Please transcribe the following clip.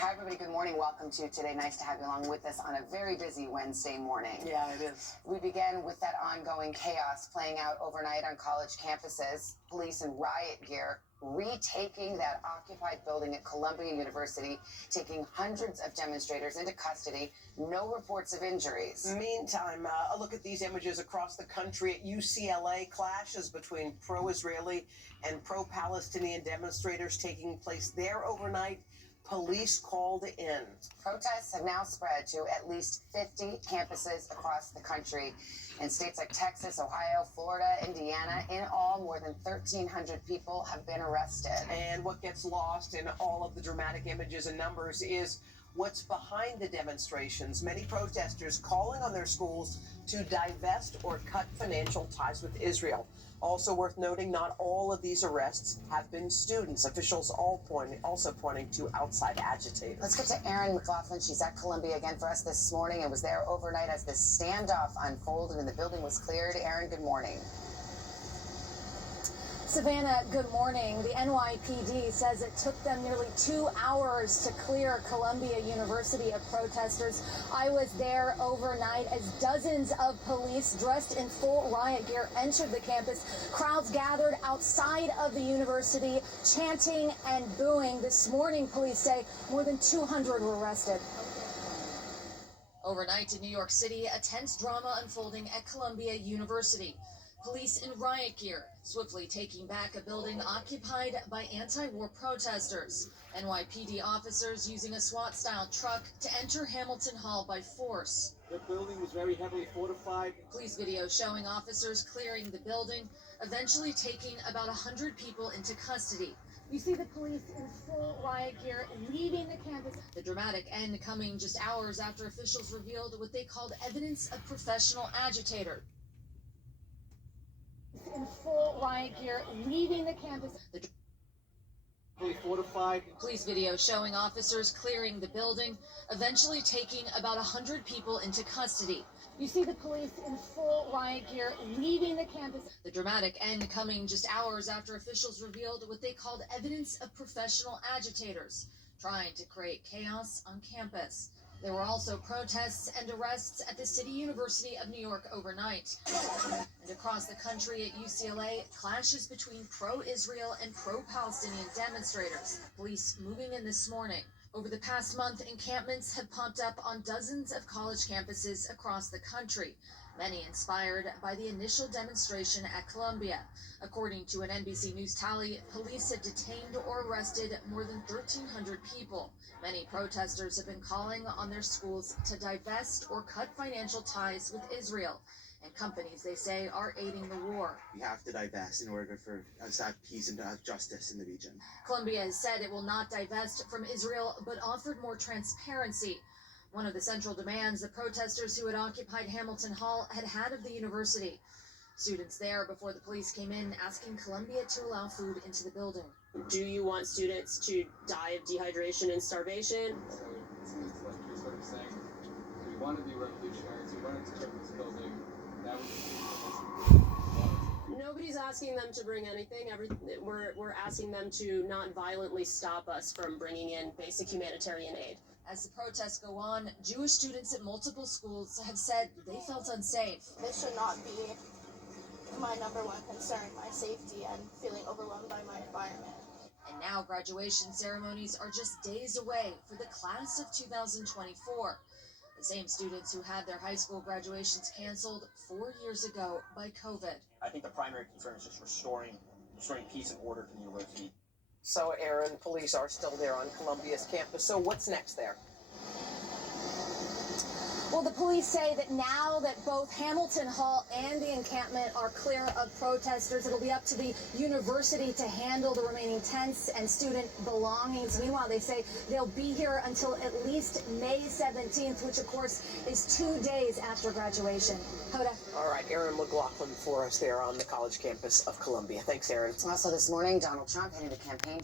Hi, everybody. Good morning. Welcome to Today. Nice to have you along with us on a very busy Wednesday morning. Yeah, it is. We began with that ongoing chaos playing out overnight on college campuses. Police in riot gear retaking that occupied building at Columbia University, taking hundreds of demonstrators into custody. No reports of injuries. Meantime, a look at these images across the country at UCLA. Clashes between pro-Israeli and pro-Palestinian demonstrators taking place there overnight. Police called in. Protests have now spread to at least 50 campuses across the country. In states like Texas, Ohio, Florida, Indiana, in all, more than 1,300 people have been arrested. And what gets lost in all of the dramatic images and numbers is what's behind the demonstrations. Many protesters calling on their schools to divest or cut financial ties with Israel. Also worth noting, not all of these arrests have been students. Officials also pointing to outside agitators. Let's get to Erin, McLaughlin. She's at Columbia again for us this morning and was there overnight as this standoff unfolded and the building was cleared. Erin, good morning. Savannah, good morning. The NYPD says it took them nearly 2 hours to clear Columbia University of protesters. I was there overnight as dozens of police dressed in full riot gear entered the campus. Crowds gathered outside of the university, chanting and booing. This morning, police say more than 200 were arrested. Overnight in New York City, a tense drama unfolding at Columbia University. Police in riot gear, swiftly taking back a building occupied by anti-war protesters. NYPD officers using a SWAT-style truck to enter Hamilton Hall by force. The building was very heavily fortified. Police video showing officers clearing the building, eventually taking about 100 people into custody. You see the police in full riot gear leaving the campus. The dramatic end coming just hours after officials revealed what they called evidence of professional agitator. In full riot gear, leaving the campus. Fully fortified. Police video showing officers clearing the building, eventually taking about 100 people into custody. You see the police in full riot gear leaving the campus. The dramatic end coming just hours after officials revealed what they called evidence of professional agitators, trying to create chaos on campus. There were also protests and arrests at the City University of New York overnight. And across the country at UCLA, clashes between pro-Israel and pro-Palestinian demonstrators. Police moving in this morning. Over the past month, encampments have popped up on dozens of college campuses across the country, many inspired by the initial demonstration at Columbia. According to an NBC News tally, police have detained or arrested more than 1,300 people. Many protesters have been calling on their schools to divest or cut financial ties with Israel and companies they say are aiding the war. We have to divest in order for us to have peace and to have justice in the region. Columbia has said it will not divest from Israel, but offered more transparency. One of the central demands the protesters who had occupied Hamilton Hall had of the university. Students there before the police came in asking Columbia to allow food into the building. Do you want students to die of dehydration and starvation? So it's like Chris was saying, we want to be revolutionaries, we wanted to take this building. That was Nobody's asking them to bring anything. We're asking them to not violently stop us from bringing in basic humanitarian aid. As the protests go on, Jewish students at multiple schools have said they felt unsafe. This should not be my number one concern, my safety and feeling overwhelmed by my environment. And now graduation ceremonies are just days away for the class of 2024. The same students who had their high school graduations canceled 4 years ago by COVID. I think the primary concern is just restoring peace and order to the university. So, Erin, police are still there on Columbia's campus. So what's next there? Well, the police say that now that both Hamilton Hall and the encampment are clear of protesters, it'll be up to the university to handle the remaining tents and student belongings. Meanwhile, they say they'll be here until at least May 17th, which, of course, is 2 days after graduation. Hoda. All right, Erin McLaughlin for us there on the college campus of Columbia. Thanks, Erin. Also this morning, Donald Trump heading the campaign